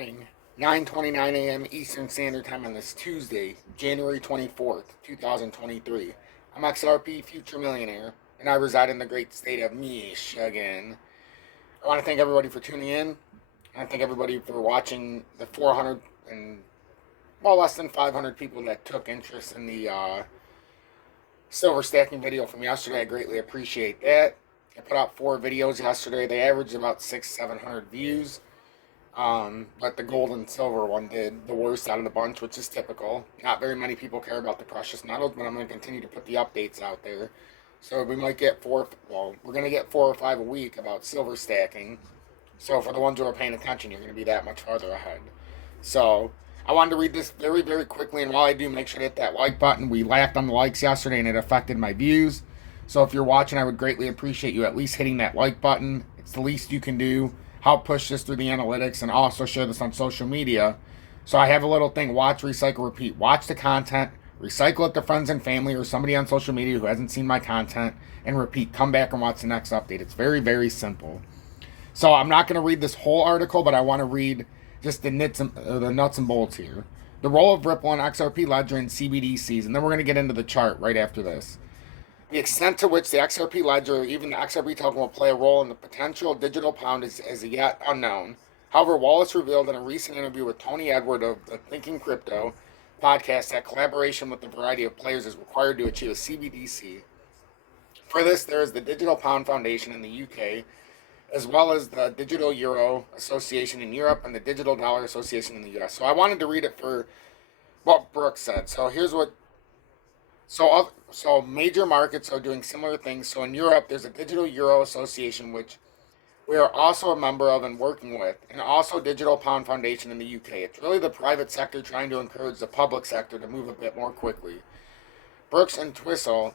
morning, 9:29 a.m. Eastern Standard Time on this Tuesday, January 24th, 2023. I'm XRP Future Millionaire, and I reside in the great state of Michigan. I want to thank everybody for tuning in. I want to thank everybody for watching the 400 and, well, less than 500 people that took interest in the silver stacking video from yesterday. I greatly appreciate that. I put out 4 videos yesterday. They averaged about 600-700 views. But the gold and silver one did the worst out of the bunch, which is typical. Not very many people care about the precious metals, but I'm going to continue to put the updates out there. So we might get we're going to get 4 or 5 a week about silver stacking. So for the ones who are paying attention, you're going to be that much farther ahead. So I wanted to read this very, very quickly, and while I do, make sure to hit that like button. We lacked on the likes yesterday, and it affected my views. So if you're watching, I would greatly appreciate you at least hitting that like button. It's the least you can do. Help push this through the analytics, and also share this on social media. So I have a little thing: watch, recycle, repeat. Watch the content, recycle it to friends and family or somebody on social media who hasn't seen my content, and repeat. Come back and watch the next update. It's very, very simple. So I'm not going to read this whole article, but I want to read just the nuts and bolts here. The role of Ripple and XRP Ledger in CBDCs, and then we're going to get into the chart right after this. The extent to which the XRP Ledger or even the XRP token will play a role in the potential digital pound is yet unknown. However, Wallace revealed in a recent interview with Tony Edward of the Thinking Crypto podcast that collaboration with a variety of players is required to achieve a CBDC. For this, there is the Digital Pound Foundation in the UK, as well as the Digital Euro Association in Europe and the Digital Dollar Association in the US. So I wanted to read it for what Brooks said. So here's what. So major markets are doing similar things. So in Europe, there's a Digital Euro Association, which we are also a member of and working with, and also Digital Pound Foundation in the UK. It's really the private sector trying to encourage the public sector to move a bit more quickly. Brooks and Twistle,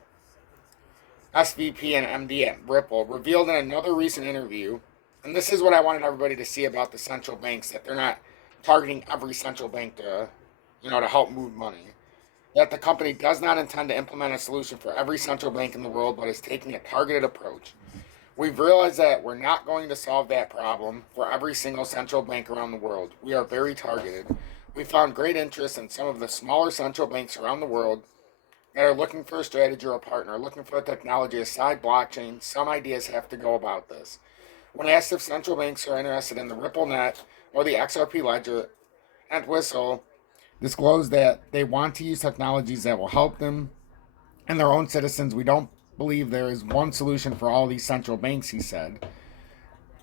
SVP and MD at Ripple, revealed in another recent interview, and this is what I wanted everybody to see about the central banks, that they're not targeting every central bank to help move money. That the company does not intend to implement a solution for every central bank in the world, but is taking a targeted approach. We've realized that we're not going to solve that problem for every single central bank around the world. We are very targeted. We found great interest in some of the smaller central banks around the world that are looking for a strategy or a partner, looking for a technology aside blockchain. Some ideas have to go about this. When asked if central banks are interested in the Ripple Net or the XRP Ledger, Entwistle disclosed that they want to use technologies that will help them and their own citizens. We don't believe there is one solution for all these central banks, he said.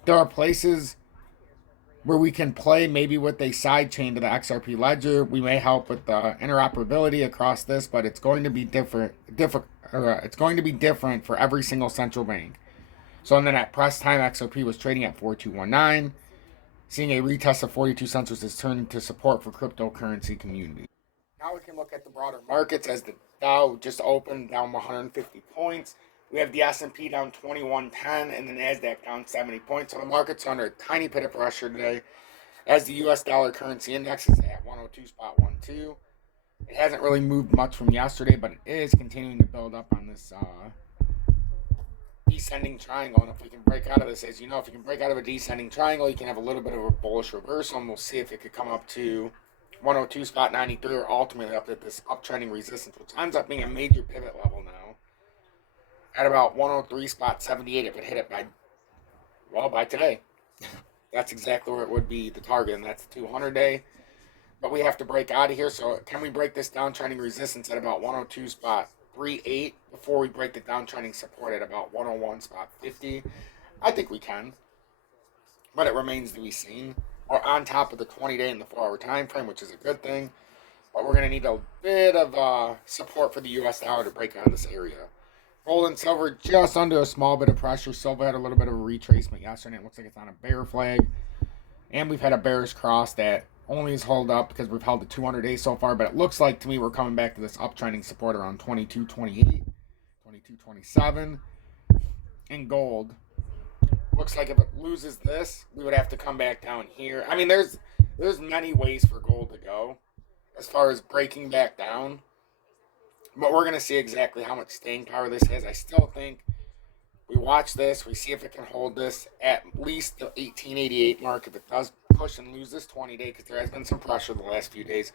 There are places where we can play maybe with a side chain to the XRP Ledger. We may help with the interoperability across this, but it's going to be different. It's going to be different for every single central bank. So then at press time, XRP was trading at 4219. Seeing a retest of 42 cents is turning to support for cryptocurrency community. Now we can look at the broader markets as the Dow just opened down 150 points. We have the S&P down 2110 and the NASDAQ down 70 points. So the market's under a tiny bit of pressure today as the US dollar currency index is at 102.12. It hasn't really moved much from yesterday, but it is continuing to build up on this descending triangle, and if we can break out of this, as you know, if you can break out of a descending triangle, you can have a little bit of a bullish reversal, and we'll see if it could come up to 102.93 or ultimately up at this uptrending resistance, which ends up being a major pivot level now at about 103.78 if it hit it by today. That's exactly where it would be the target, and that's the 200-day. But we have to break out of here. So can we break this downtrending resistance at about 102.38 before we break the downtrending support at about 101.50? I think we can, but it remains to be seen. We're on top of the 20-day and the 4-hour time frame, which is a good thing, but we're going to need a bit of support for the US dollar to break out of this area. Gold and silver just under a small bit of pressure. Silver had a little bit of a retracement yesterday. It looks like it's on a bear flag, and we've had a bearish cross that only is held up because we've held the 200 days so far, but it looks like to me we're coming back to this uptrending support around 22.28, 22.27. And gold looks like if it loses this, we would have to come back down here. I mean, there's many ways for gold to go as far as breaking back down, but we're going to see exactly how much staying power this has. I still think we watch this, we see if it can hold this at least the 1888 mark. If it does push and lose this 20-day because there has been some pressure the last few days.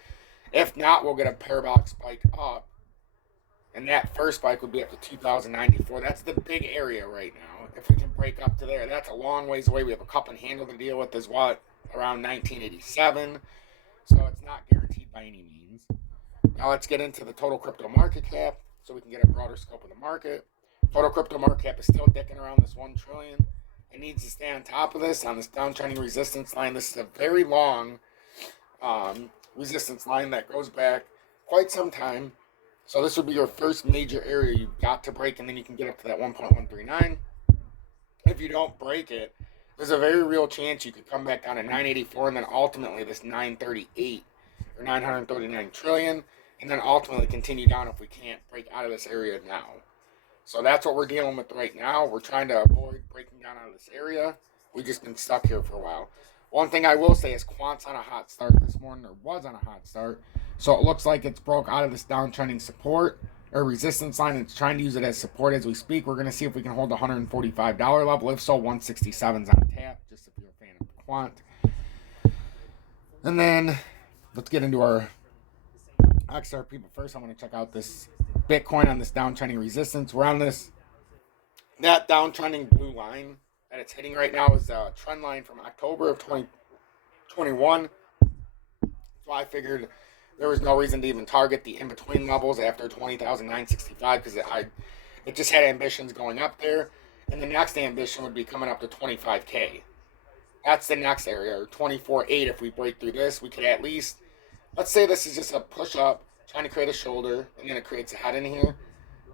If not, we'll get a parabolic spike up. And that first spike would be up to 2,094. That's the big area right now. If we can break up to there, that's a long ways away. We have a cup and handle to deal with as well, around 1987. So it's not guaranteed by any means. Now let's get into the total crypto market cap so we can get a broader scope of the market. Total crypto market cap is still dicking around this 1 trillion. It needs to stay on top of this, on this downtrending resistance line. This is a very long resistance line that goes back quite some time. So this would be your first major area you've got to break, and then you can get up to that 1.139. If you don't break it, there's a very real chance you could come back down to 984, and then ultimately this 938 or 939 trillion, and then ultimately continue down if we can't break out of this area now. So that's what we're dealing with right now. We're trying to avoid breaking down out of this area. We've just been stuck here for a while. One thing I will say is Quant's on a hot start this morning, or was on a hot start. So it looks like it's broke out of this downtrending support or resistance line. It's trying to use it as support as we speak. We're going to see if we can hold the $145 level. If so, 167's on tap, just if you're a fan of Quant. And then let's get into our XRP. But first, I want to check out this Bitcoin on this downtrending resistance. We're on this, that downtrending blue line that it's hitting right now is a trend line from October of 2021. So I figured there was no reason to even target the in-between levels after 20,965 because it just had ambitions going up there. And the next ambition would be coming up to 25K. That's the next area, or 24.8. If we break through this, we could at least, let's say this is just a push-up, trying to create a shoulder, and then it creates a head in here.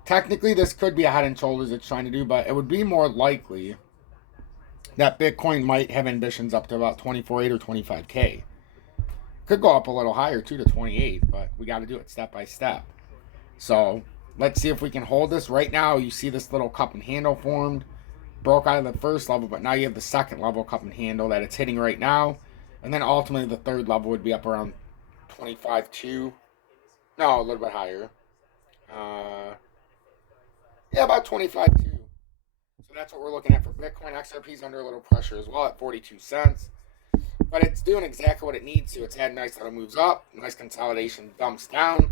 Technically, this could be a head and shoulders it's trying to do, but it would be more likely that Bitcoin might have ambitions up to about 24.8 or 25K. Could go up a little higher too to 28, but we got to do it step by step. So let's see if we can hold this. Right now, you see this little cup and handle formed. Broke out of the first level, but now you have the second level cup and handle that it's hitting right now. And then ultimately the third level would be up around 25.2. No, a little bit higher. Yeah, about 25.2. So that's what we're looking at for Bitcoin. XRP's under a little pressure as well at 42 cents. But it's doing exactly what it needs to. It's had nice little moves up, nice consolidation, dumps down,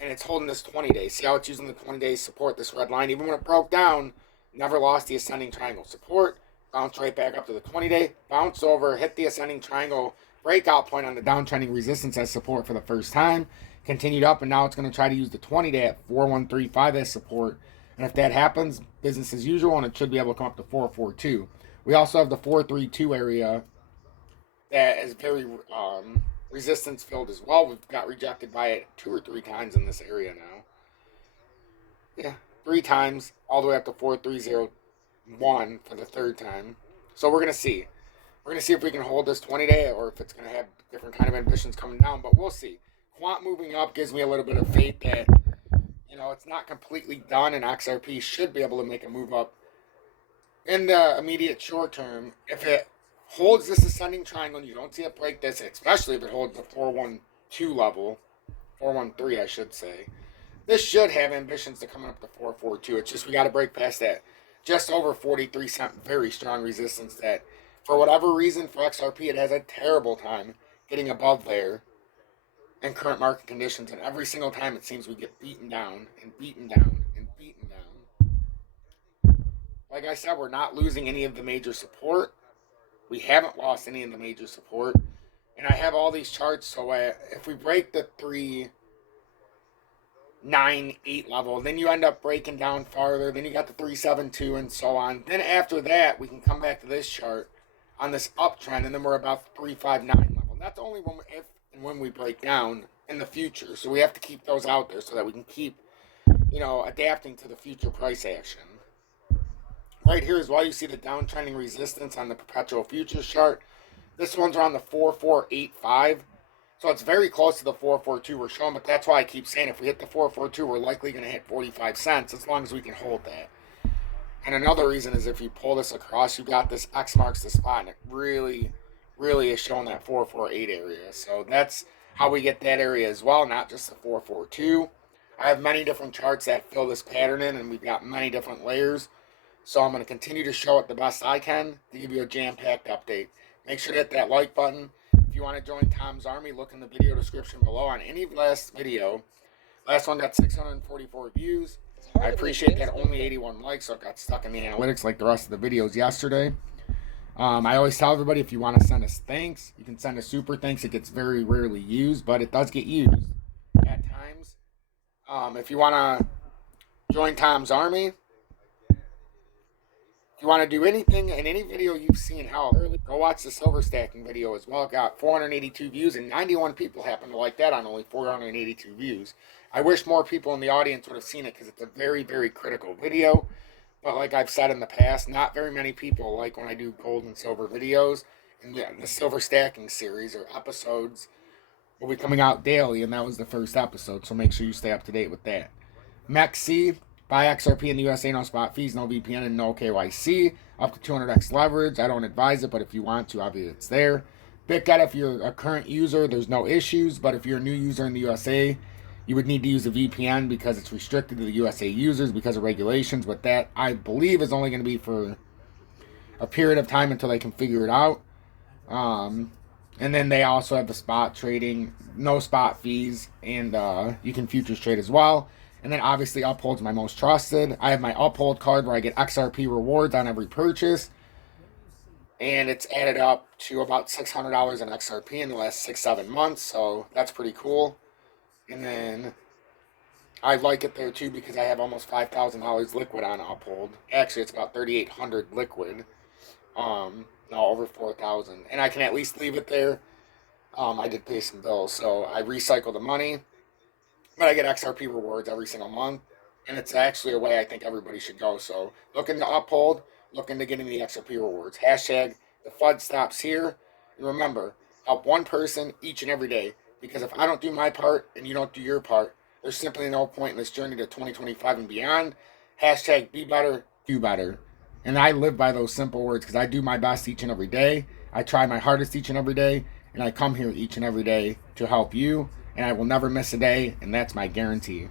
and it's holding this 20-day. See how it's using the 20-day support, this red line? Even when it broke down, never lost the ascending triangle support, bounced right back up to the 20-day, bounced over, hit the ascending triangle breakout point on the downtrending resistance as support for the first time, continued up, and now it's going to try to use the 20-day at 4135 as support. And if that happens, business as usual, and it should be able to come up to 442. We also have the 432 area that is very resistance filled as well. We've got rejected by it 2 or 3 times in this area now. Yeah, 3 times, all the way up to 4301 for the 3rd time. So we're going to see. We're going to see if we can hold this 20-day or if it's going to have different kind of ambitions coming down, but we'll see. Quant moving up gives me a little bit of faith that, it's not completely done, and XRP should be able to make a move up in the immediate short term. If it holds this ascending triangle and you don't see it break this, especially if it holds the 412 level, 413 I should say, this should have ambitions to come up to 442. It's just we got to break past that just over 43 cent very strong resistance that for whatever reason for XRP it has a terrible time getting above there in current market conditions, and every single time it seems we get beaten down and beaten down and beaten down. Like I said, we're not losing any of the major support. We haven't lost any of the major support. And I have all these charts, so if we break the 398 level, then you end up breaking down farther. Then you got the 372 and so on. Then after that, we can come back to this chart on this uptrend, and then we're about the 359 level. And that's only when we break down in the future. So we have to keep those out there so that we can keep, adapting to the future price action. Right here is why you see the downtrending resistance on the perpetual futures chart. This one's around the 4485. So it's very close to the 442 we're showing, but that's why I keep saying if we hit the 442, we're likely going to hit 45 cents as long as we can hold that. And another reason is if you pull this across, you got this X marks the spot, and it really is showing that 448 area. So that's how we get that area as well, not just the 442. I have many different charts that fill this pattern in, and we've got many different layers. So I'm going to continue to show it the best I can to give you a jam-packed update. Make sure to hit that like button. If you want to join Tom's Army, look in the video description below on any last video. Last one got 644 views. I appreciate that only 81 likes, so it got stuck in the analytics like the rest of the videos yesterday. I always tell everybody, if you want to send us thanks, you can send us super thanks. It gets very rarely used, but it does get used at times. If you want to join Tom's Army, if you want to do anything in any video you've seen, hell, go watch the silver stacking video as well. It got 482 views, and 91 people happen to like that on only 482 views. I wish more people in the audience would have seen it because it's a very, very critical video. But like I've said in the past, not very many people like when I do gold and silver videos. And the silver stacking series or episodes will be coming out daily, and that was the first episode. So make sure you stay up to date with that. MEXC, buy XRP in the USA, no spot fees, no VPN, and no KYC. Up to 200x leverage. I don't advise it, but if you want to, obviously it's there. BITGET, if you're a current user, there's no issues. But if you're a new user in the USA, you would need to use a VPN because it's restricted to the USA users because of regulations. But that, I believe, is only going to be for a period of time until they can figure it out. And then they also have the spot trading, no spot fees, and you can futures trade as well. And then obviously UPHOLD's my most trusted. I have my UPHOLD card where I get XRP rewards on every purchase. And it's added up to about $600 in XRP in the last 6-7 months. So that's pretty cool. And then I like it there too because I have almost $5,000 liquid on UPHOLD. Actually, it's about 3,800 liquid. No, over 4,000. And I can at least leave it there. I did pay some bills, so I recycle the money. But I get XRP rewards every single month. And it's actually a way I think everybody should go. So look into UPHOLD. Look into getting the XRP rewards. Hashtag the FUD stops here. And remember, help one person each and every day. Because if I don't do my part and you don't do your part, there's simply no point in this journey to 2025 and beyond. Hashtag be better, do better. And I live by those simple words because I do my best each and every day. I try my hardest each and every day. And I come here each and every day to help you. And I will never miss a day. And that's my guarantee.